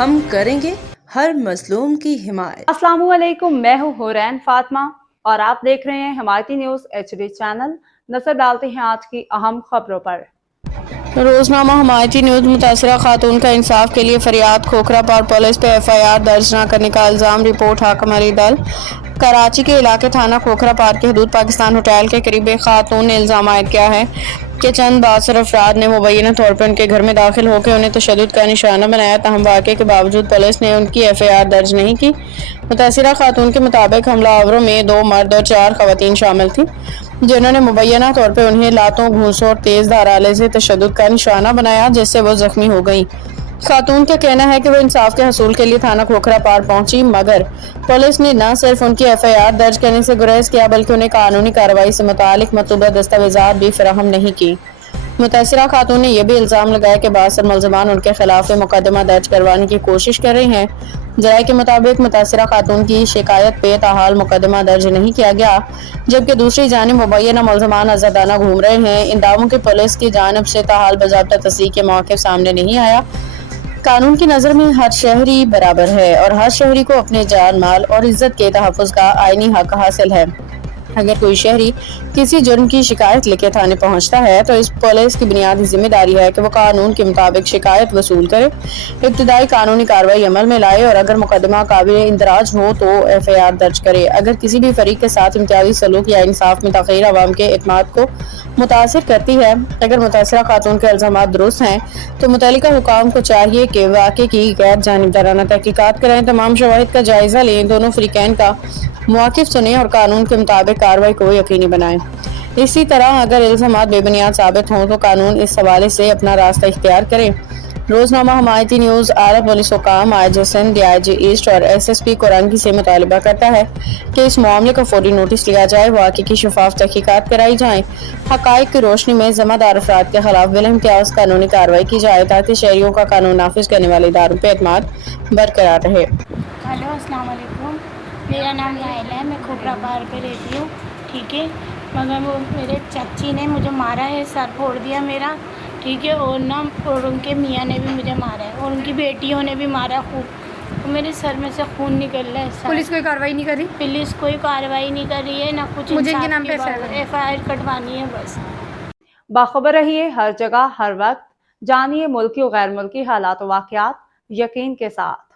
ہم کریں گے ہر مظلوم کی حمایت۔ السلام علیکم، میں ہوں حورین فاطمہ اور آپ دیکھ رہے ہیں حمایتی نیوز HD چینل۔ نظر ڈالتے ہیں آج کی اہم خبروں پر۔ روزنامہ حمایتی نیوز۔ متاثرہ خاتون کا انصاف کے لیے فریاد، کھوکھرا پار پولیس پہ FIR درج نہ کرنے کا الزام، رپورٹ حاکم علی دل۔ کراچی کے علاقے تھانہ کھوکھرا پار کی حدود پاکستان ہوٹل کے قریب ایک خاتون نے الزام عائد کیا ہے کہ چند بااثر افراد نے مبینہ طور پر ان کے گھر میں داخل ہو کے انہیں تشدد کا نشانہ بنایا، تاہم واقعے کے باوجود پولیس نے ان کی FIR درج نہیں کی۔ متاثرہ خاتون کے مطابق حملہ آوروں میں 2 مرد اور 4 خواتین شامل تھیں، جنہوں نے مبینہ طور پر انہیں لاتوں، گھونسوں اور تیز دھار آلے سے تشدد کا نشانہ بنایا، جس سے وہ زخمی ہو گئیں۔ خاتون کا کہنا ہے کہ وہ انصاف کے حصول کے لیے تھانہ کھوکھرا پار پہنچی، مگر پولیس نے نہ صرف ان کی FIR درج کرنے سے گریز کیا بلکہ انہیں قانونی کارروائی سے متعلق مطلوبہ دستاویزات بھی فراہم نہیں کی۔ متاثرہ خاتون نے یہ بھی الزام لگایا کہ بااثر ملزمان ان کے خلاف مقدمہ درج کروانے کی کوشش کر رہے ہیں۔ ذرائع کے مطابق متاثرہ خاتون کی شکایت پہ تاحال مقدمہ درج نہیں کیا گیا، جبکہ دوسری جانب مبینہ ملزمان آزادانہ گھوم رہے ہیں۔ ان دعووں کی پولیس کی جانب سے تاحال باضابطہ تصدیق کے موقف سامنے نہیں آیا۔ قانون کی نظر میں ہر شہری برابر ہے اور ہر شہری کو اپنے جان، مال اور عزت کے تحفظ کا آئینی حق حاصل ہے۔ اگر کوئی شہری کسی جرم کی شکایت لے کے تھانے پہنچتا ہے تو اس پولیس کی بنیادی ذمہ داری ہے کہ وہ قانون کے مطابق شکایت وصول کرے، ابتدائی قانونی کارروائی عمل میں لائے اور اگر مقدمہ قابل اندراج ہو تو FIR درج کرے۔ اگر کسی بھی فریق کے ساتھ امتیازی سلوک یا انصاف میں تاخیر عوام کے اعتماد کو متاثر کرتی ہے، اگر متاثرہ خاتون کے الزامات درست ہیں تو متعلقہ حکام کو چاہیے کہ واقعے کی غیر جانبدارانہ تحقیقات کریں، تمام شواہد کا جائزہ لیں، دونوں فریقین کا مواقف سنیں اور قانون کے مطابق کارروائی کو یقینی بنائیں۔ اسی طرح اگر الزامات بے بنیاد ثابت ہوں تو قانون اس حوالے سے اپنا راستہ اختیار کرے۔ روزنامہ حمایتی نیوز اعلیٰ پولیس حکام IG سندھ، DIG ایسٹ اور SSP کورانکی سے مطالبہ کرتا ہے کہ اس معاملے کا فوری نوٹس لیا جائے، واقعے کی شفاف تحقیقات کرائی جائیں، حقائق کی روشنی میں ذمہ دار افراد کے خلاف بلا امتیاز قانونی کارروائی کی جائے تاکہ شہریوں کا قانون نافذ کرنے والے اداروں پہ اعتماد برقرار رہے۔ ہیلو، السلام علیکم، میرا نام نائل ہے، میں کھوکھرا پار پہ رہتی ہوں، ٹھیک ہے، مگر وہ میرے چچی نے مجھے مارا ہے، سر پھوڑ دیا میرا، ٹھیک ہے، اور ان کے میاں نے بھی مجھے مارا ہے اور ان کی بیٹیوں نے بھی مارا خوب، میرے سر میں سے خون نکل رہا ہے۔ پولیس کوئی کارروائی نہیں کر رہی؟ پولیس کوئی کارروائی نہیں کر رہی ہے، نہ کچھ مجھے ان کے نام پہ FIR کٹوانی ہے بس۔ باخبر رہیے ہر جگہ ہر وقت، جانیے ملکی و غیر ملکی حالات و واقعات یقین کے ساتھ۔